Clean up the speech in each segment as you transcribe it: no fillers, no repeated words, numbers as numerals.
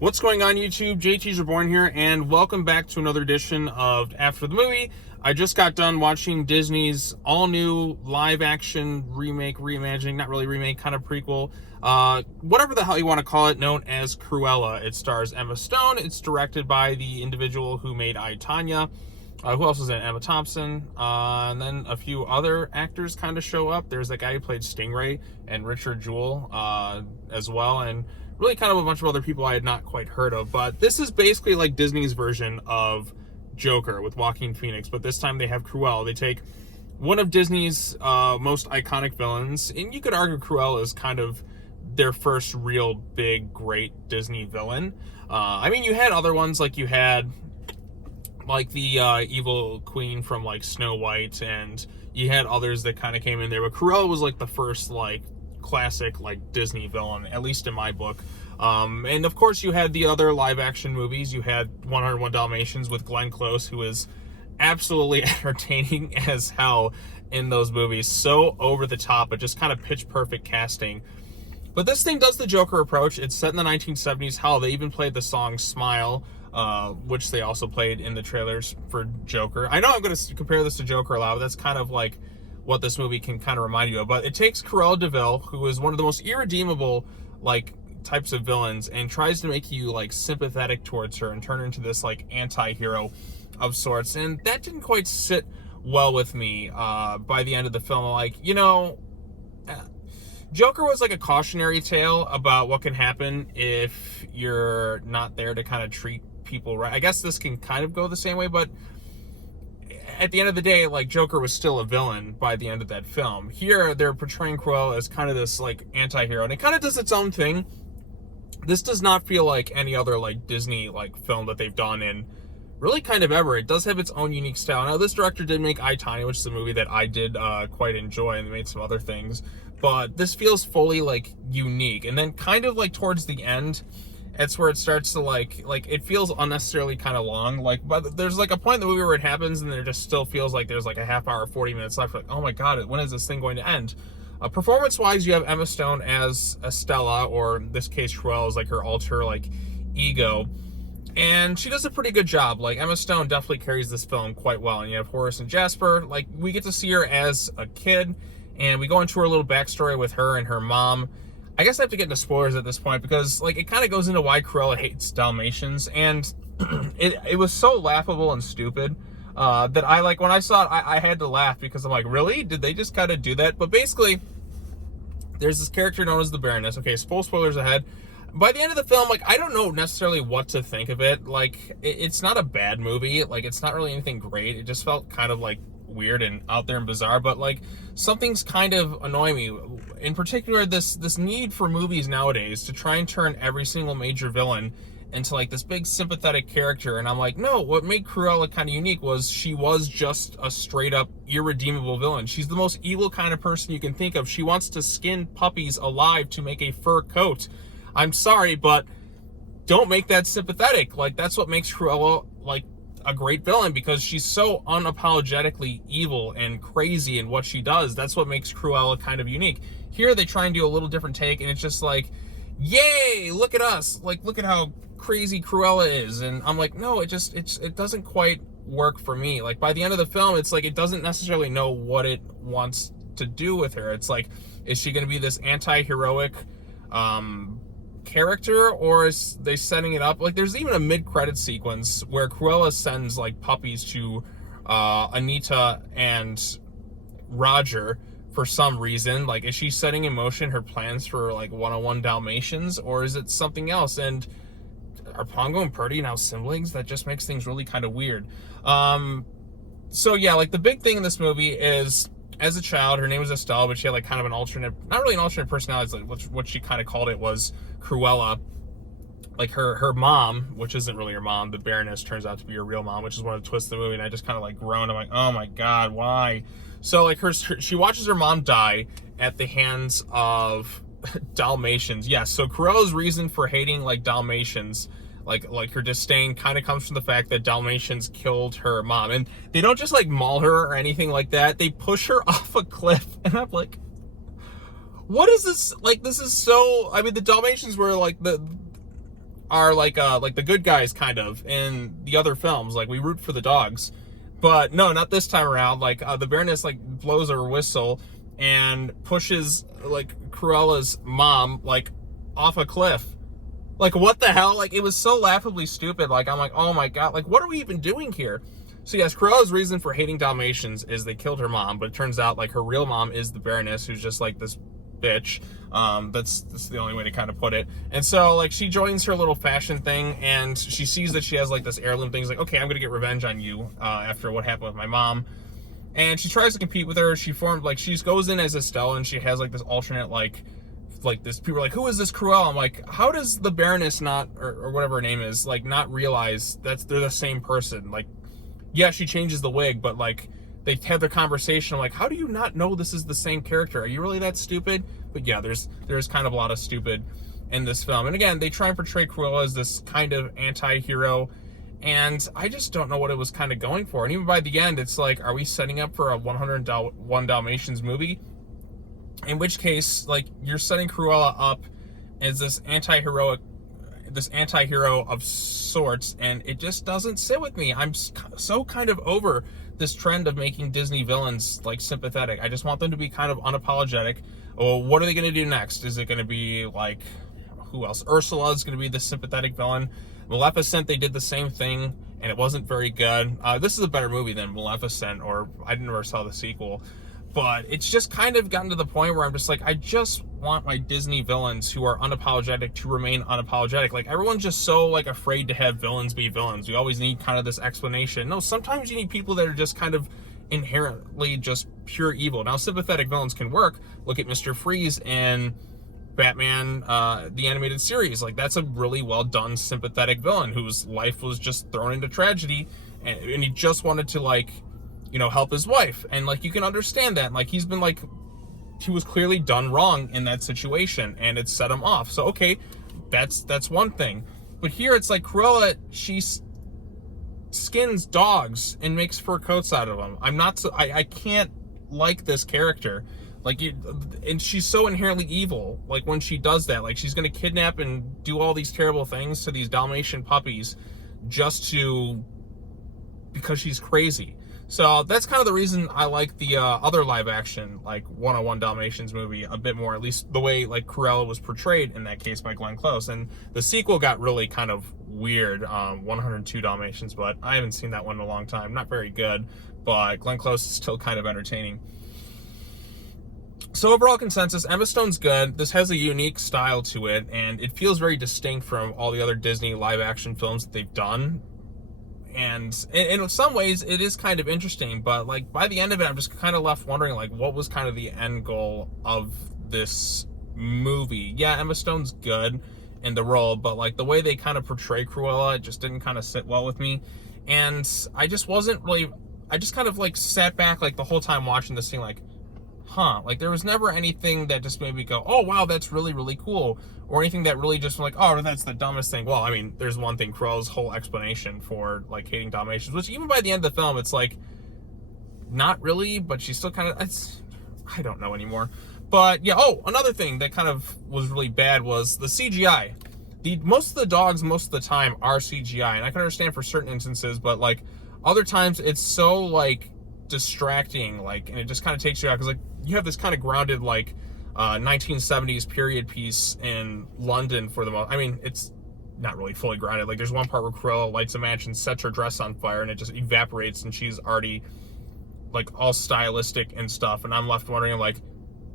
What's going on, YouTube? JT's Reborn here, and welcome back to another edition of After the Movie. I just got done watching Disney's all-new live-action remake, reimagining, not really remake, kind of prequel, whatever the hell you want to call it, known as Cruella. It stars Emma Stone. It's directed by the individual who made I, Tonya. Who else is in it? Emma Thompson. And then a few other actors kind of show up. There's that guy who played Stingray and Richard Jewell as well, and really kind of a bunch of other people I had not quite heard of. But this is basically like Disney's version of Joker with Joaquin Phoenix, but this time they have Cruella. They take one of Disney's most iconic villains, and you could argue Cruella is kind of their first real big, great Disney villain. I mean, you had other ones, like you had like the evil queen from like Snow White, and you had others that kind of came in there, but Cruella was like the first like classic like Disney villain, at least in my book. And of course you had the other live action movies. You had 101 Dalmatians with Glenn Close, who is absolutely entertaining as hell in those movies. So over the top, but just kind of pitch perfect casting. But this thing does the Joker approach. It's set in the 1970s. Hell, they even played the song Smile, which they also played in the trailers for Joker. I know I'm going to compare this to Joker a lot, but that's kind of like what this movie can kind of remind you of. But it takes Cruella de Vil, who is one of the most irredeemable like types of villains, and tries to make you like sympathetic towards her and turn her into this like anti-hero of sorts. And that didn't quite sit well with me by the end of the film. Like, you know, Joker was like a cautionary tale about what can happen if you're not there to kind of treat people right. I guess this can kind of go the same way, but at the end of the day, like, Joker was still a villain by the end of that film. Here, they're portraying Cruella as kind of this, like, anti-hero, and it kind of does its own thing. This does not feel like any other, like, Disney, like, film that they've done in really kind of ever. It does have its own unique style. Now, this director did make I, Tonya, which is a movie that I did quite enjoy, and they made some other things, but this feels fully, like, unique. And then kind of, like, towards the end, it's where it starts to like it feels unnecessarily kind of long. Like, but there's like a point in the movie where it happens and there just still feels like there's like a half hour, 40 minutes left. Like, oh my god, when is this thing going to end? Performance wise, you have Emma Stone as Estella, or in this case Cruella is like her alter like ego, and she does a pretty good job. Like, Emma Stone definitely carries this film quite well. And you have Horace and Jasper. Like, we get to see her as a kid, and we go into her little backstory with her and her mom. I guess I have to get into spoilers at this point, because like it kind of goes into why Cruella hates Dalmatians, and it was so laughable and stupid that I, like, when I saw it, I had to laugh, because I'm like, really? Did they just kind of do that? But basically, there's this character known as the Baroness. Okay, full spoilers ahead. By the end of the film, like, I don't know necessarily what to think of it. Like, it's not a bad movie. Like, it's not really anything great. It just felt kind of like weird and out there and bizarre, but like something's kind of annoying me. In particular, this need for movies nowadays to try and turn every single major villain into like this big sympathetic character. And I'm like, no, what made Cruella kind of unique was she was just a straight up irredeemable villain. She's the most evil kind of person you can think of. She wants to skin puppies alive to make a fur coat. I'm sorry, but don't make that sympathetic. Like, that's what makes Cruella like a great villain, because she's so unapologetically evil and crazy in what she does. That's what makes Cruella kind of unique. Here they try and do a little different take, and it's just like, yay, look at us, like, look at how crazy Cruella is. And I'm like, no, it doesn't quite work for me. Like, by the end of the film, it's like it doesn't necessarily know what it wants to do with her. It's like, is she going to be this anti-heroic character, or is they setting it up? Like, there's even a mid-credit sequence where Cruella sends like puppies to Anita and Roger for some reason. Like, is she setting in motion her plans for like 101 Dalmatians, or is it something else? And are Pongo and Purdy now siblings? That just makes things really kind of weird. So yeah, like, the big thing in this movie is, as a child, her name was Estelle, but she had like kind of an alternate, not really an alternate personality, like what she kind of called it was Cruella. Like, her mom, which isn't really her mom, the Baroness, turns out to be her real mom, which is one of the twists of the movie, and I just kind of like groaned. I'm like, oh my god, why? So like she watches her mom die at the hands of Dalmatians. Yes, so Cruella's reason for hating like Dalmatians, like her disdain, kind of comes from the fact that Dalmatians killed her mom. And they don't just like maul her or anything like that, they push her off a cliff. And I'm like, what is this? Like, this is so, I mean, the Dalmatians were like are like the good guys kind of in the other films. Like, we root for the dogs. But no, not this time around. Like, the Baroness, like, blows her whistle and pushes, like, Cruella's mom, like, off a cliff. Like, what the hell? Like, it was so laughably stupid. Like, I'm like, oh my God, like, what are we even doing here? So yes, Cruella's reason for hating Dalmatians is they killed her mom, but it turns out, like, her real mom is the Baroness, who's just, like, this bitch. That's the only way to kind of put it. And so, like, she joins her little fashion thing, and she sees that she has, like, this heirloom thing. She's like, okay, I'm gonna get revenge on you after what happened with my mom. And she tries to compete with her. She goes in as Estelle, and she has, like, this alternate, like this, people are like, who is this Cruella? I'm like, how does the Baroness not, or whatever her name is, like, not realize that they're the same person? Like, yeah, she changes the wig, but, like, they have their conversation. I'm like, how do you not know this is the same character? Are you really that stupid? But yeah, there's kind of a lot of stupid in this film. And again, they try and portray Cruella as this kind of anti-hero, and I just don't know what it was kind of going for. And even by the end, it's like, are we setting up for a 101 Dalmatians movie? In which case, like, you're setting Cruella up as this anti-hero of sorts, and it just doesn't sit with me. I'm so kind of over this trend of making Disney villains, like, sympathetic. I just want them to be kind of unapologetic. Well, what are they going to do next? Is it going to be, like, who else? Ursula is going to be the sympathetic villain. Maleficent, they did the same thing, and it wasn't very good. This is a better movie than Maleficent, or I never saw the sequel. But it's just kind of gotten to the point where I'm just like, I just want my Disney villains who are unapologetic to remain unapologetic. Like, everyone's just so, like, afraid to have villains be villains. We always need kind of this explanation. No, sometimes you need people that are just kind of inherently just pure evil. Now, sympathetic villains can work. Look at Mr. Freeze in Batman, the animated series. Like, that's a really well done sympathetic villain whose life was just thrown into tragedy, and he just wanted to, like, you know, help his wife. And, like, you can understand that. Like, he was clearly done wrong in that situation, and it set him off. So, okay, that's one thing. But here it's like Cruella, she skins dogs and makes fur coats out of them. I can't like this character. Like, and she's so inherently evil. Like, when she does that, like, she's gonna kidnap and do all these terrible things to these Dalmatian puppies because she's crazy. So that's kind of the reason I like the other live action, like, 101 Dalmatians movie a bit more, at least the way, like, Cruella was portrayed in that case by Glenn Close. And the sequel got really kind of weird, 102 Dalmatians, but I haven't seen that one in a long time. Not very good, but Glenn Close is still kind of entertaining. So overall consensus, Emma Stone's good. This has a unique style to it, and it feels very distinct from all the other Disney live action films that they've done. And in some ways it is kind of interesting, but, like, by the end of it, I'm just kind of left wondering, like, what was kind of the end goal of this movie? Yeah, Emma Stone's good in the role, but, like, the way they kind of portray Cruella, it just didn't kind of sit well with me. And I just kind of, like, sat back, like, the whole time watching this thing, like, like, there was never anything that just made me go, oh wow, that's really, really cool, or anything that really just, like, oh, that's the dumbest thing. Well, I mean, there's one thing, Cruella's whole explanation for, like, hating Dalmatians, which even by the end of the film, it's like, not really, but she's still kind of, I don't know anymore. But yeah, oh, another thing that kind of was really bad was the CGI. Most of the dogs, most of the time, are CGI, and I can understand for certain instances, but, like, other times it's so, like, distracting, like, and it just kind of takes you out, because, like, you have this kind of grounded, like, 1970s period piece in London for the most. I mean, it's not really fully grounded. Like, there's one part where Cruella lights a match and sets her dress on fire, and it just evaporates, and she's already, like, all stylistic and stuff, and I'm left wondering, like,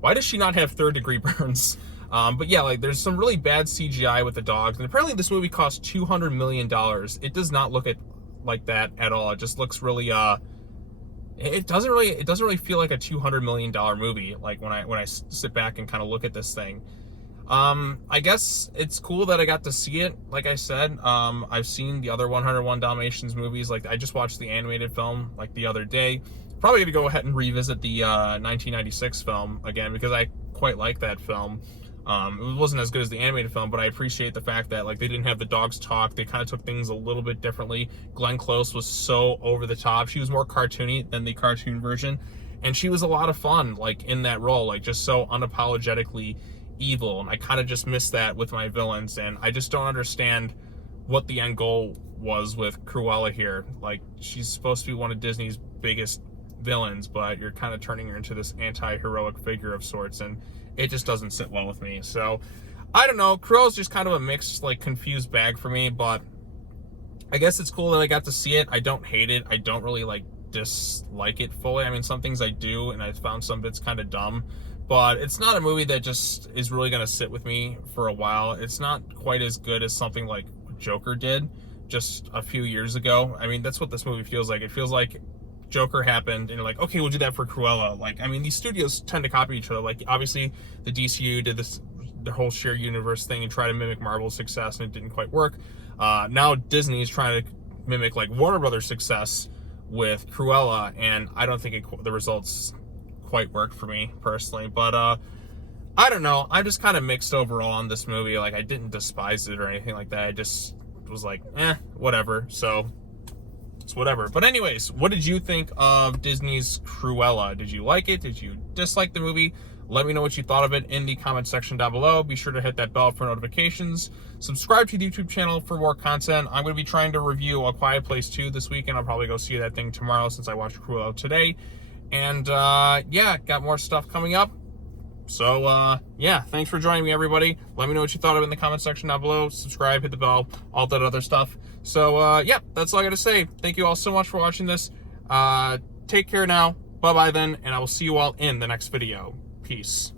why does she not have third-degree burns? But yeah, like, there's some really bad CGI with the dogs, and apparently this movie cost $200 million. It does not look like that at all. It just looks really, it doesn't really feel like a $200 million movie, like, when I sit back and kind of look at this thing. I guess it's cool that I got to see it. Like I said, I've seen the other 101 Dalmatians movies. Like, I just watched the animated film, like, the other day. Probably gonna go ahead and revisit the 1996 film again, because I quite like that film. It wasn't as good as the animated film, but I appreciate the fact that, like, they didn't have the dogs talk. They kind of took things a little bit differently. Glenn Close was so over the top. She was more cartoony than the cartoon version, and she was a lot of fun, like, in that role, like, just so unapologetically evil. And I kind of just miss that with my villains, and I just don't understand what the end goal was with Cruella here. Like, she's supposed to be one of Disney's biggest villains, but you're kind of turning her into this anti-heroic figure of sorts, and it just doesn't sit well with me. So I don't know, Cruella's just kind of a mixed, like, confused bag for me, but I guess it's cool that I got to see it. I don't hate it. I don't really, like, dislike it fully. I mean, some things I do, and I found some bits kind of dumb, but it's not a movie that just is really going to sit with me for a while. It's not quite as good as something like Joker did just a few years ago. I mean, that's what this movie feels like. It feels like Joker happened and you're like, okay, we'll do that for Cruella. Like, I mean, these studios tend to copy each other. Like, obviously the DCU did this, the whole shared universe thing, and try to mimic Marvel's success, and it didn't quite work. Now Disney is trying to mimic like Warner Brothers' success with Cruella, and I don't think the results quite worked for me personally. But I don't know, I'm just kind of mixed overall on this movie. Like, I didn't despise it or anything like that. I just was like, whatever. So it's whatever. But anyways, what did you think of Disney's Cruella? Did you like it? Did you dislike the movie? Let me know what you thought of it in the comment section down below. Be sure to hit that bell for notifications. Subscribe to the YouTube channel for more content. I'm going to be trying to review A Quiet Place 2 this weekend. I'll probably go see that thing tomorrow since I watched Cruella today. And yeah, got more stuff coming up. So yeah, thanks for joining me, everybody. Let me know what you thought of it in the comment section down below. Subscribe, hit the bell, all that other stuff. So yeah, that's all I got to say. Thank you all so much for watching this. Take care now. Bye-bye then, and I will see you all in the next video. Peace.